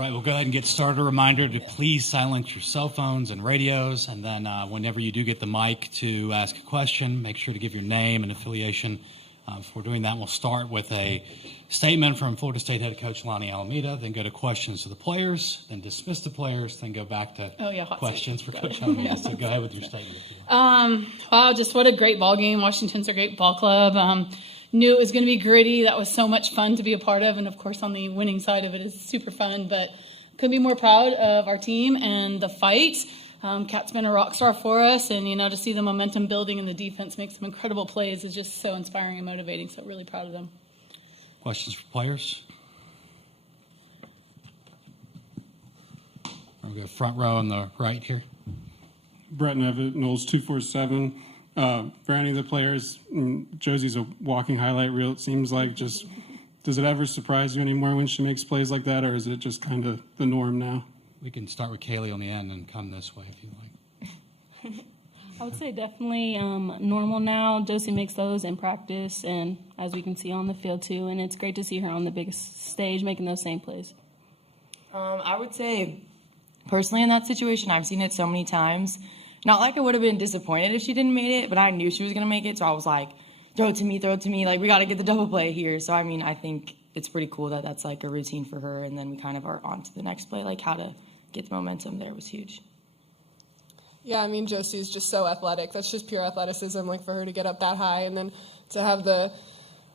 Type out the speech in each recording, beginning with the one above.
All right, we'll go ahead and get started. A reminder to please silence your cell phones and radios, and then whenever you do get the mic to ask a question, make sure to give your name and affiliation. If we're doing that, we'll start with a statement from Florida State head coach Lonnie Alameda, then go to questions to the players, then dismiss the players, then go back to questions for Coach Alameda. So go ahead with your statement. Wow, just what a great ball game. Washington's a great ball club. Knew it was going to be gritty. That was so much fun to be a part of, and of course on the winning side of it is super fun, but couldn't be more proud of our team and the fight. Kat's been a rock star for us, and to see the momentum building in the defense make some incredible plays is just so inspiring and motivating, so really proud of them. Questions for players? We'll go front row on the right here. Brett Nevitt, Knowles 247. For any of the players, Josie's a walking highlight reel, it seems like. Just does it ever surprise you anymore when she makes plays like that, or is it just kind of the norm now? We can start with Kaylee on the end and come this way if you like. I would say definitely normal now. Josie makes those in practice and as we can see on the field too, and it's great to see her on the biggest stage making those same plays. I would say personally in that situation, I've seen it so many times. Not like I would have been disappointed if she didn't make it, but I knew she was going to make it, so I was like, throw it to me, like we got to get the double play here. So, I think it's pretty cool that that's like a routine for her, and then we kind of are on to the next play, like how to get the momentum there was huge. Yeah, Josie's just so athletic. That's just pure athleticism, like for her to get up that high and then to have the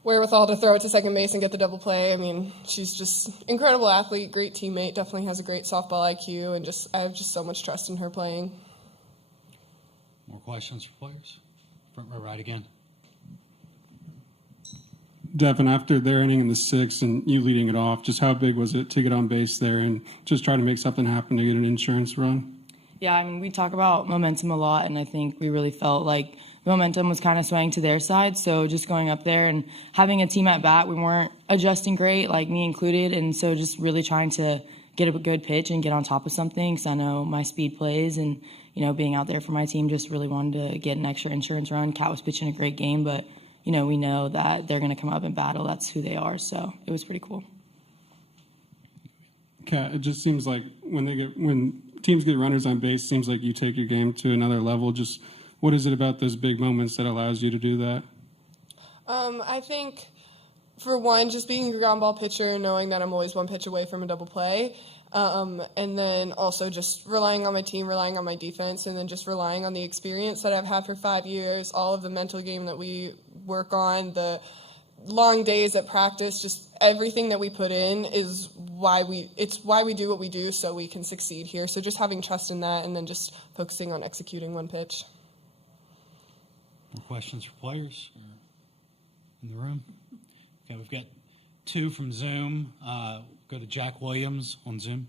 wherewithal to throw it to second base and get the double play. She's just incredible athlete, great teammate, definitely has a great softball IQ, and I have just so much trust in her playing. More questions for players? Front row right again. Devin, after their inning in the sixth and you leading it off, just how big was it to get on base there and just try to make something happen to get an insurance run? Yeah, we talk about momentum a lot, and I think we really felt like the momentum was kind of swaying to their side. So just going up there and having a team at bat, we weren't adjusting great, like me included, and so just really trying to get a good pitch and get on top of something because I know my speed plays, and being out there for my team, just really wanted to get an extra insurance run. Kat was pitching a great game, but we know that they're going to come up and battle. That's who they are, so it was pretty cool. Kat, it just seems like when teams get runners on base, it seems like you take your game to another level. Just what is it about those big moments that allows you to do that? I think, for one, just being a ground ball pitcher and knowing that I'm always one pitch away from a double play, and then also just relying on my team, relying on my defense, and then just relying on the experience that I've had for 5 years, all of the mental game that we work on, the long days at practice, just everything that we put in is why we do what we do, so we can succeed here. So just having trust in that, and then just focusing on executing one pitch. More questions for players in the room? Okay, we've got two from Zoom. Go to Jack Williams on Zoom.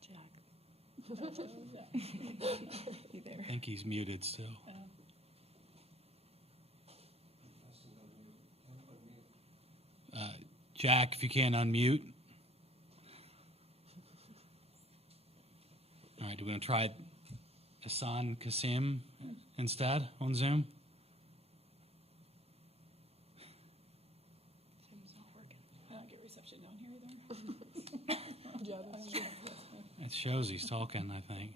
Jack. I think he's muted still. Jack, if you can unmute. All right, do we want to try Hassan Kasim instead on Zoom? Zoom's not working. I don't get reception down here either. Yeah, that's true. It shows he's talking, I think.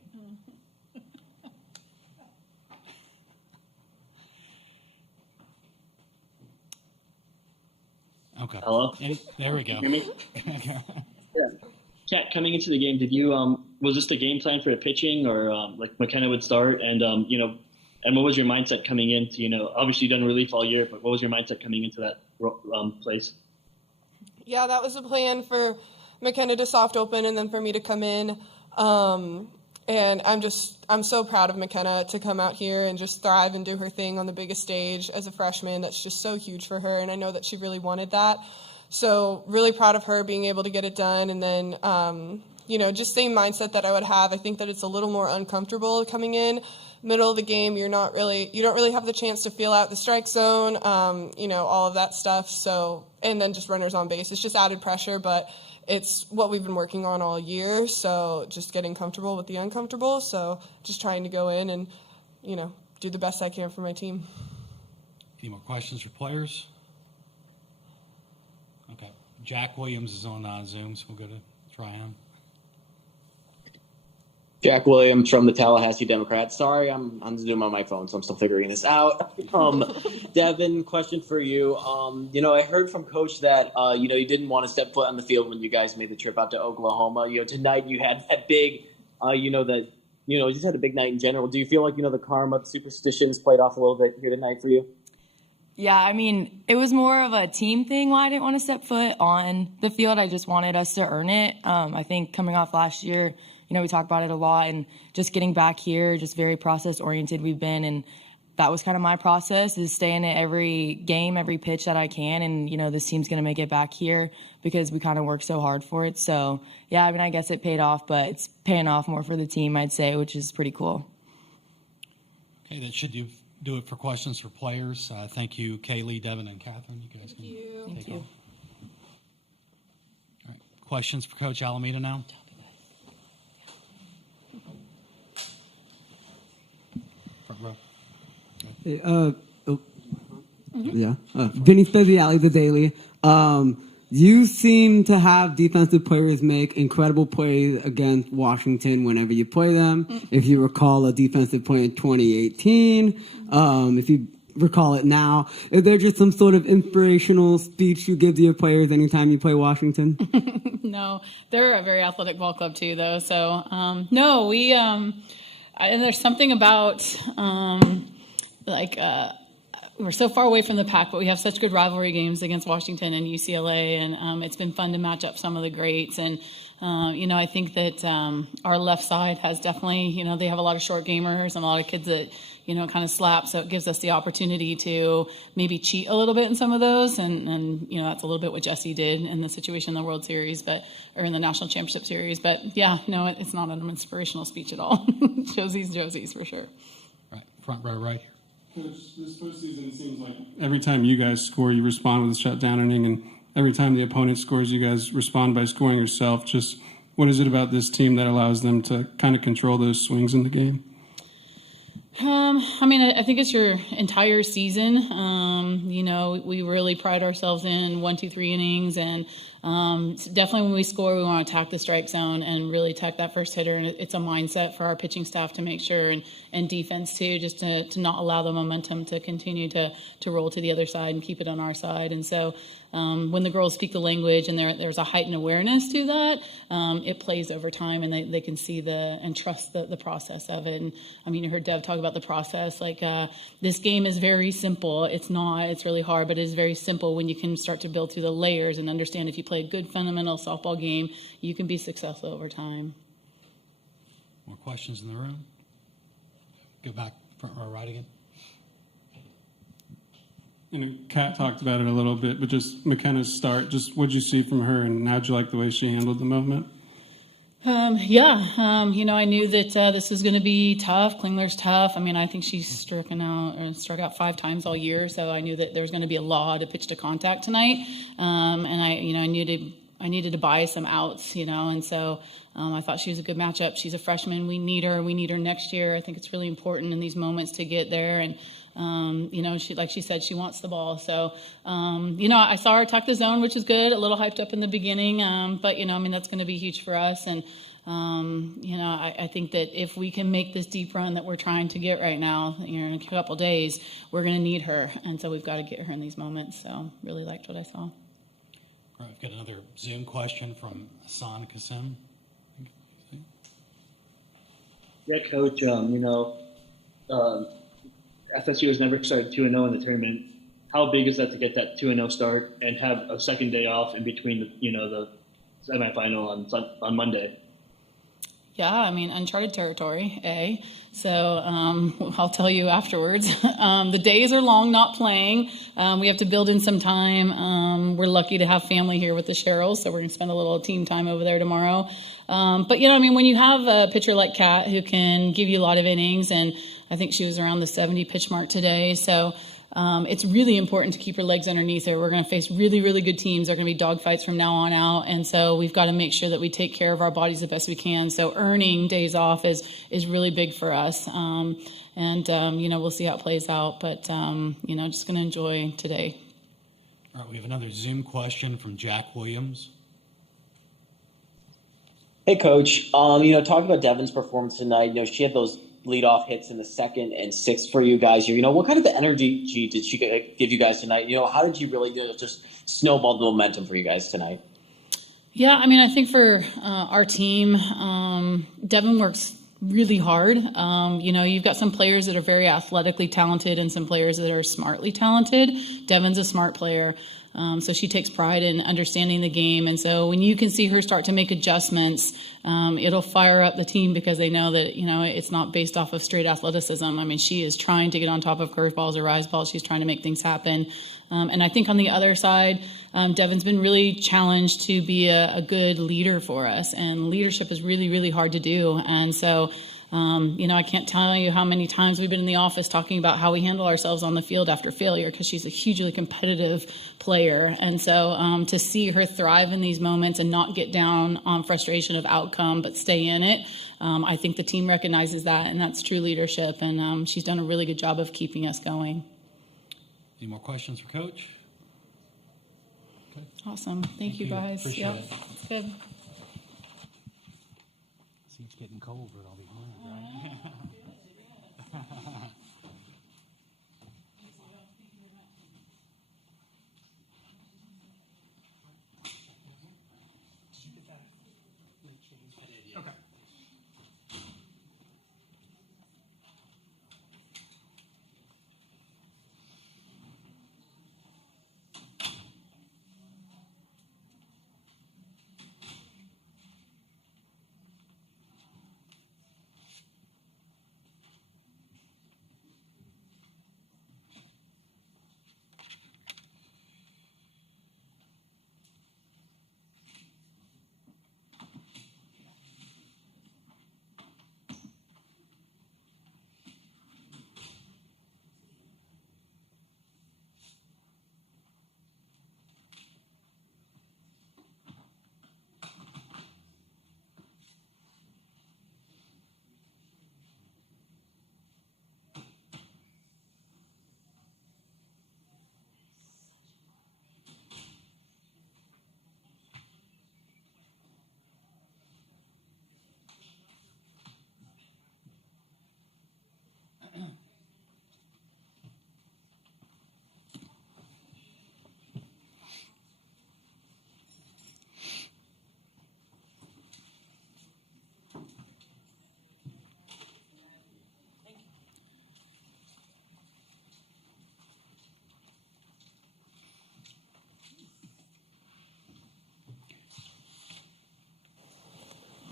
Okay. Hello? There we go. Hear me? Yeah. Kat, coming into the game, did you was this the game plan for the pitching, or like McKenna would start, and and what was your mindset coming into obviously you've done relief all year, but what was your mindset coming into that place? Yeah, that was the plan for McKenna to soft open and then for me to come in. And I'm so proud of McKenna to come out here and just thrive and do her thing on the biggest stage as a freshman. That's just so huge for her, and I know that she really wanted that. So really proud of her being able to get it done. And then, just same mindset that I would have. I think that it's a little more uncomfortable coming in. Middle of the game, you don't really have the chance to feel out the strike zone, all of that stuff. So, and then just runners on base. It's just added pressure, but it's what we've been working on all year. So just getting comfortable with the uncomfortable. So just trying to go in and, do the best I can for my team. Any more questions for players? Jack Williams is on Zoom, so we'll go to try him. Jack Williams from the Tallahassee Democrats. Sorry, I'm on Zoom on my phone, so I'm still figuring this out. Devin, question for you. I heard from Coach that, you didn't want to step foot on the field when you guys made the trip out to Oklahoma. Tonight you had that big, just had a big night in general. Do you feel like, the karma, the superstitions played off a little bit here tonight for you? Yeah, I mean, it was more of a team thing why I didn't want to step foot on the field. I just wanted us to earn it. I think coming off last year, we talk about it a lot, and just getting back here, just very process-oriented we've been, and that was kind of my process, is stay in it every game, every pitch that I can, and, this team's going to make it back here because we kind of work so hard for it. So, yeah, I mean, I guess it paid off, but it's paying off more for the team, I'd say, which is pretty cool. Okay, that should do it for questions for players. Thank you, Kaylee, Devin, and Catherine. You guys can Thank you. All right, questions for Coach Alameda now? Front row. Vinny Speziali, The Daily. You seem to have defensive players make incredible plays against Washington whenever you play them. If you recall a defensive play in 2018, if you recall it now, is there just some sort of inspirational speech you give to your players anytime you play Washington? No, they're a very athletic ball club too, though. So, no, we, and there's something about, we're so far away from the pack, but we have such good rivalry games against Washington and UCLA, and it's been fun to match up some of the greats. And, I think that our left side has definitely, they have a lot of short gamers and a lot of kids that, kind of slap. So it gives us the opportunity to maybe cheat a little bit in some of those. And that's a little bit what Jesse did in the situation in the World Series, or in the National Championship Series. But, yeah, no, it's not an inspirational speech at all. Josie's for sure. Right, front row right here. Coach, this postseason, it seems like every time you guys score, you respond with a shutdown inning, and every time the opponent scores, you guys respond by scoring yourself. Just what is it about this team that allows them to kind of control those swings in the game? I think it's your entire season. We really pride ourselves in 1, 2, 3 innings, and definitely when we score, we want to attack the strike zone and really attack that first hitter. And it's a mindset for our pitching staff to make sure, and defense too, just to not allow the momentum to continue to roll to the other side and keep it on our side. And so when the girls speak the language and there's a heightened awareness to that, it plays over time, and they can see and trust the process of it. And you heard Dev talk about the process. This game is very simple. It's really hard, but it is very simple when you can start to build through the layers and understand if you play a good fundamental softball game, you can be successful over time. More questions in the room? Go back front row right again. Kat talked about it a little bit, but just McKenna's start, just what did you see from her, and how'd you like the way she handled the moment? I knew that this was going to be tough. Klingler's tough. I think she's struck out 5 times all year, so I knew that there was going to be a lot of pitch to contact tonight. And I needed to buy some outs, and so I thought she was a good matchup. She's a freshman. We need her. We need her next year. I think it's really important in these moments to get there. And she, like she said, she wants the ball. So, I saw her attack the zone, which is good. A little hyped up in the beginning, but that's going to be huge for us. And I think that if we can make this deep run that we're trying to get right now, in a couple days, we're going to need her, and so we've got to get her in these moments. So, really liked what I saw. All right, we've got another Zoom question from Hassan Kasim. Yeah, Coach. FSU has never started 2-0 in the tournament. How big is that to get that 2-0 start and have a second day off in between the semifinal on Monday? Yeah, uncharted territory, A. So I'll tell you afterwards. The days are long not playing. We have to build in some time. We're lucky to have family here with the Sherrills, so we're going to spend a little team time over there tomorrow. But, when you have a pitcher like Kat who can give you a lot of innings, and I think she was around the 70 pitch mark today, so it's really important to keep her legs underneath her. We're going to face really, really good teams. They're going to be dogfights from now on out, and so we've got to make sure that we take care of our bodies the best we can. So earning days off is really big for us, and we'll see how it plays out. But just going to enjoy today. All right, we have another Zoom question from Jack Williams. Hey, Coach. Talking about Devin's performance tonight, she had those leadoff hits in the second and sixth for you guys here. What kind of energy did she give you guys tonight? How did you really just snowball the momentum for you guys tonight? Yeah, I think for our team, Devin works really hard. You've got some players that are very athletically talented and some players that are smartly talented. Devin's a smart player. So she takes pride in understanding the game. And so when you can see her start to make adjustments, it'll fire up the team because they know that, it's not based off of straight athleticism. She is trying to get on top of curveballs or rise balls. She's trying to make things happen. And I think on the other side, Devin's been really challenged to be a good leader for us. And leadership is really, really hard to do. And so, I can't tell you how many times we've been in the office talking about how we handle ourselves on the field after failure because she's a hugely competitive player. And so to see her thrive in these moments and not get down on frustration of outcome but stay in it, I think the team recognizes that, and that's true leadership. And she's done a really good job of keeping us going. Any more questions for Coach? Okay. Awesome. Thank you, guys. Appreciate it. It's good. See, it's getting cold, but I'll be home, right? Okay.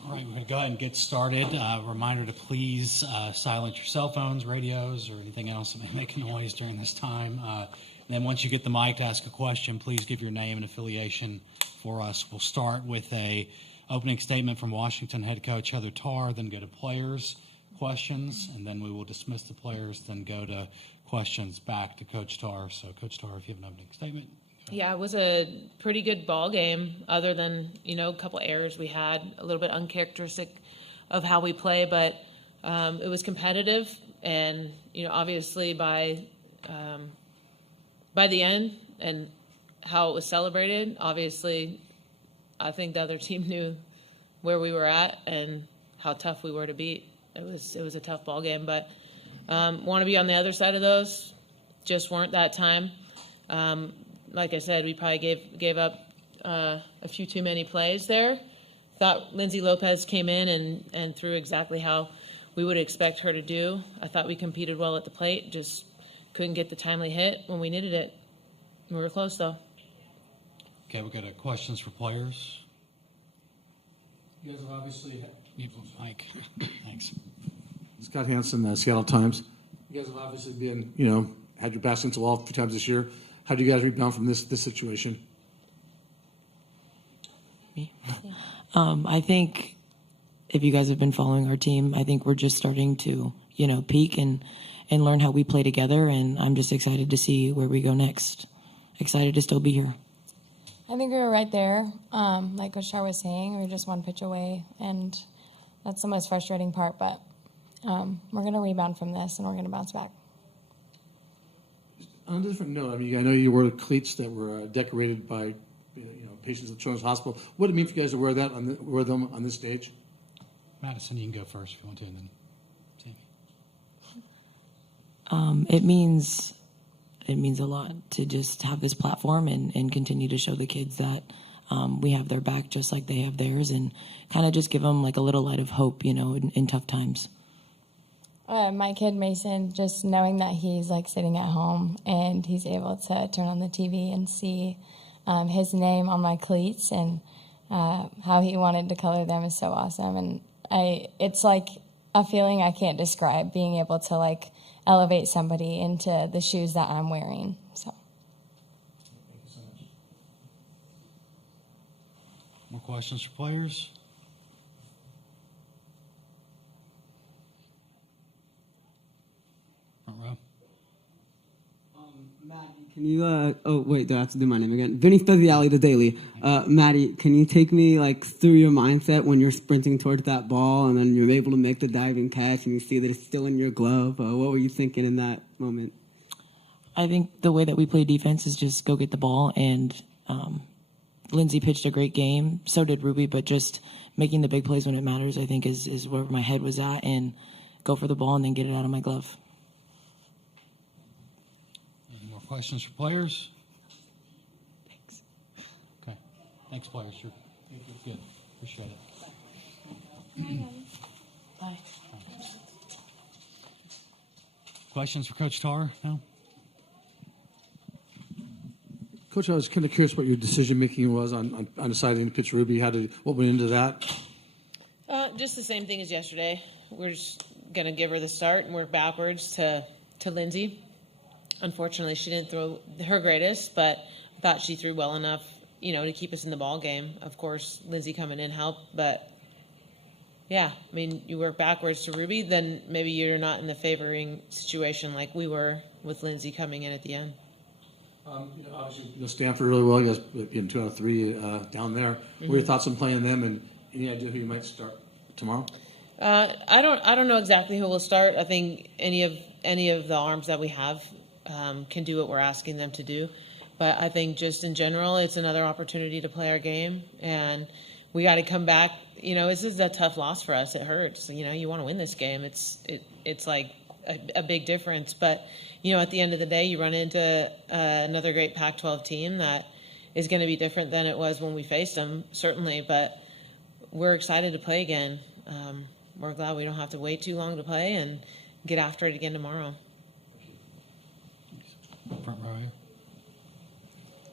All right, we're going to go ahead and get started. Reminder to please silence your cell phones, radios, or anything else that may make noise during this time. And then once you get the mic to ask a question, please give your name and affiliation for us. We'll start with a opening statement from Washington head coach Heather Tarr, then go to players' questions, and then we will dismiss the players, then go to questions back to Coach Tarr. So, Coach Tarr, if you have an opening statement. Yeah, it was a pretty good ball game, other than, a couple errors we had, a little bit uncharacteristic of how we play, but it was competitive, and, obviously by the end and how it was celebrated, obviously I think the other team knew where we were at and how tough we were to beat. It was a tough ball game, but want to be on the other side of those, just weren't that time. Like I said, we probably gave up a few too many plays there. Thought Lindsay Lopez came in and threw exactly how we would expect her to do. I thought we competed well at the plate, just couldn't get the timely hit when we needed it. We were close, though. Okay, we've got questions for players. You guys have obviously Mike, thanks. Scott Hansen, Seattle Times. You guys have obviously been, had your backs against the wall a few times this year. How do you guys rebound from this situation? Me? I think if you guys have been following our team, I think we're just starting to, peak and learn how we play together. And I'm just excited to see where we go next. Excited to still be here. I think we were right there. Like Coach Tarr was saying, we were just one pitch away. And that's the most frustrating part. But we're going to rebound from this, and we're going to bounce back. On a different note, I mean, I know you wore cleats that were decorated by, patients at Children's Hospital. What did it mean for you guys to wear that wear them on this stage? Madison, you can go first if you want to, and then Tammy. It means a lot to just have this platform and continue to show the kids that we have their back just like they have theirs, and kind of just give them like a little light of hope, in tough times. My kid Mason, just knowing that he's like sitting at home and he's able to turn on the TV and see his name on my cleats and how he wanted to color them is so awesome. And it's like a feeling I can't describe, being able to like elevate somebody into the shoes that I'm wearing. So. More questions for players? Front row. Maddie, can you, oh, wait, do I have to do my name again? Vinny Speziale, The Daily. Maddie, can you take me, through your mindset when you're sprinting towards that ball and then you're able to make the diving catch and you see that it's still in your glove? What were you thinking in that moment? I think the way that we play defense is just go get the ball, and Lindsay pitched a great game. So did Ruby, but just making the big plays when it matters, I think, is where my head was at, and go for the ball and then get it out of my glove. Any more questions for players? Thanks. Okay. Thanks, players. You're good. Appreciate it. Bye. Questions for Coach Tarr? No? Coach, I was kind of curious what your decision making was on deciding to pitch Ruby. What went into that? Just the same thing as yesterday. We're just going to give her the start and work backwards to Lindsay. Unfortunately, she didn't throw her greatest, but I thought she threw well enough, to keep us in the ball game. Of course, Lindsay coming in helped, but yeah, I mean, you work backwards to Ruby, then maybe you're not in the favoring situation like we were with Lindsay coming in at the end. Obviously, Stanford really well. You guys in 2 out of 3 down there. What are your thoughts on playing them, and any idea who you might start tomorrow? I don't know exactly who will start. I think any of the arms that we have can do what we're asking them to do. But I think just in general, it's another opportunity to play our game, and we got to come back. This is a tough loss for us. It hurts. You want to win this game. It's like a big difference, but at the end of the day, you run into another great Pac-12 team that is going to be different than it was when we faced them, certainly. But we're excited to play again. We're glad we don't have to wait too long to play and get after it again tomorrow. Front row.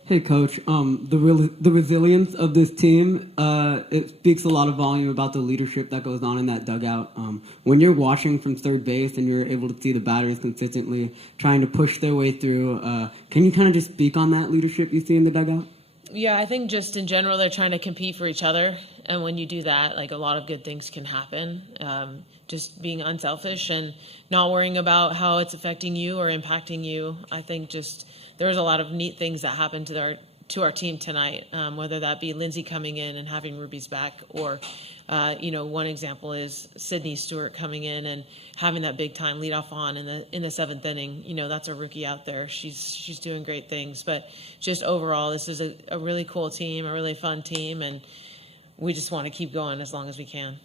Hey, Coach. The resilience of this team, it speaks a lot of volume about the leadership that goes on in that dugout. When you're watching from third base and you're able to see the batters consistently trying to push their way through, can you kind of just speak on that leadership you see in the dugout? Yeah, I think just in general, they're trying to compete for each other. And when you do that, a lot of good things can happen. Just being unselfish and not worrying about how it's affecting you or impacting you. I think just there was a lot of neat things that happened to our team tonight, whether that be Lindsay coming in and having Ruby's back, or one example is Sydney Stewart coming in and having that big time leadoff on in the 7th inning. That's a rookie out there. She's doing great things, but just overall, this is a really cool team, a really fun team, and we just want to keep going as long as we can.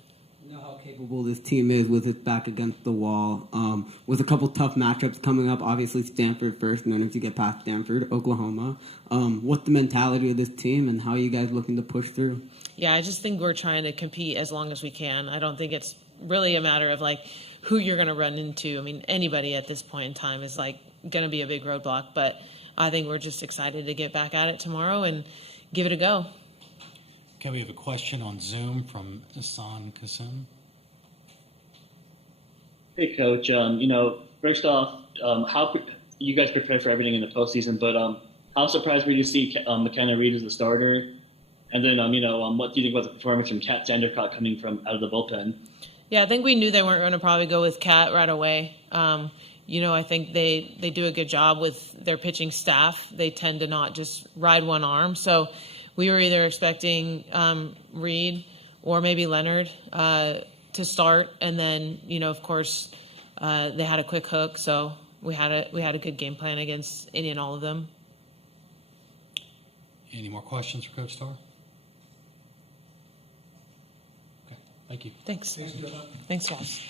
You know how capable this team is with its back against the wall. With a couple tough matchups coming up, obviously Stanford first, and then if you get past Stanford, Oklahoma. What's the mentality of this team, and how are you guys looking to push through? Yeah, I just think we're trying to compete as long as we can. I don't think it's really a matter of who you're going to run into. I mean, anybody at this point in time is going to be a big roadblock, but I think we're just excited to get back at it tomorrow and give it a go. Okay, we have a question on Zoom from Hassan Kassim. Hey, Coach. First off, how you guys prepare for everything in the postseason, but how surprised were you to see McKenna Reed as the starter? And then, what do you think about the performance from Kat Sandercott coming from out of the bullpen? Yeah, I think we knew they weren't going to probably go with Kat right away. I think they do a good job with their pitching staff. They tend to not just ride one arm. So we were either expecting Reed or maybe Leonard to start. And then, of course, they had a quick hook. So we had a good game plan against any and all of them. Any more questions for Coach Tarr? Okay, thank you. Thanks. Thanks, Ross.